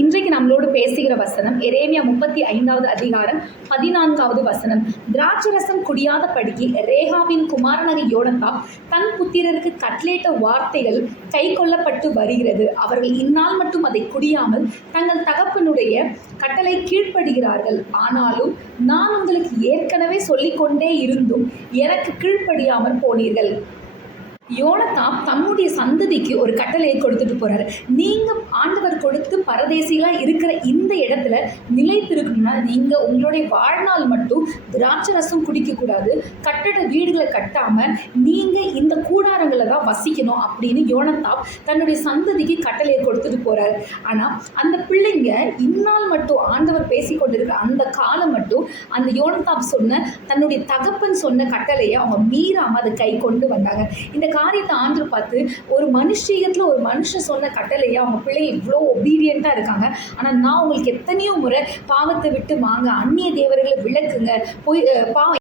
இன்றைக்கு நம்மளோடு பேசுகிற வசனம் எரேமியா 35வது அதிகாரம் 14வது வசனம். திராட்சரசம் குடியாத படிக்கு ரேகாவின் குமாரனாகிய யோனத்தாப் தன் புத்திரருக்கு கட்டளையிட்ட வார்த்தைகள் கை கொள்ளப்பட்டு வருகிறது. அவர்கள் இந்நாள் மட்டும் அதை குடியாமல் தங்கள் தகப்பனுடைய கட்டளை கீழ்ப்படுகிறார்கள். ஆனாலும் நான் உங்களுக்கு ஏற்கனவே சொல்லிக்கொண்டே இருந்தும் எனக்கு கீழ்ப்படியாமல் போனீர்கள். யோனத்தாப் தம்முடைய சந்ததிக்கு ஒரு கட்டளையை கொடுத்துட்டு போறாரு. நீங்க ஆண்டவர் கொடுத்து பரதேசிகளா இருக்கிற இந்த இடத்துல நிலைத்திருக்கணும்னா நீங்க உங்களுடைய வாழ்நாள் மட்டும் திராட்சரசம் குடிக்க கூடாது, கட்டட வீடுகளை கட்டாம நீங்க இந்த கூடாரங்களை தான் வசிக்கணும் அப்படின்னு யோனத்தாப் தன்னுடைய சந்ததிக்கு கட்டளையை கொடுத்துட்டு போறாரு. ஆனா அந்த பிள்ளைங்க இந்நாள் மட்டும் ஆண்டவர் பேசிக்கொண்டிருக்கிற அந்த காலம் மட்டும் அந்த யோனத்தாப் சொன்ன தன்னுடைய தகப்பன் சொன்ன கட்டளையை அவங்க மீறாம அதை கை கொண்டு வந்தாங்க. இந்த காரியத்தை ஆண்டவர் பார்த்து ஒரு மனுஷியத்தில் ஒரு மனுஷன் சொன்ன கட்டளையா அவங்க பிள்ளைங்க இவ்வளோ ஒபீடியண்ட்டாக இருக்காங்க. ஆனால் நான் உங்களுக்கு எத்தனையோ முறை பாவத்தை விட்டு வாங்க, அந்நிய தேவர்களை விளக்குங்க, போய்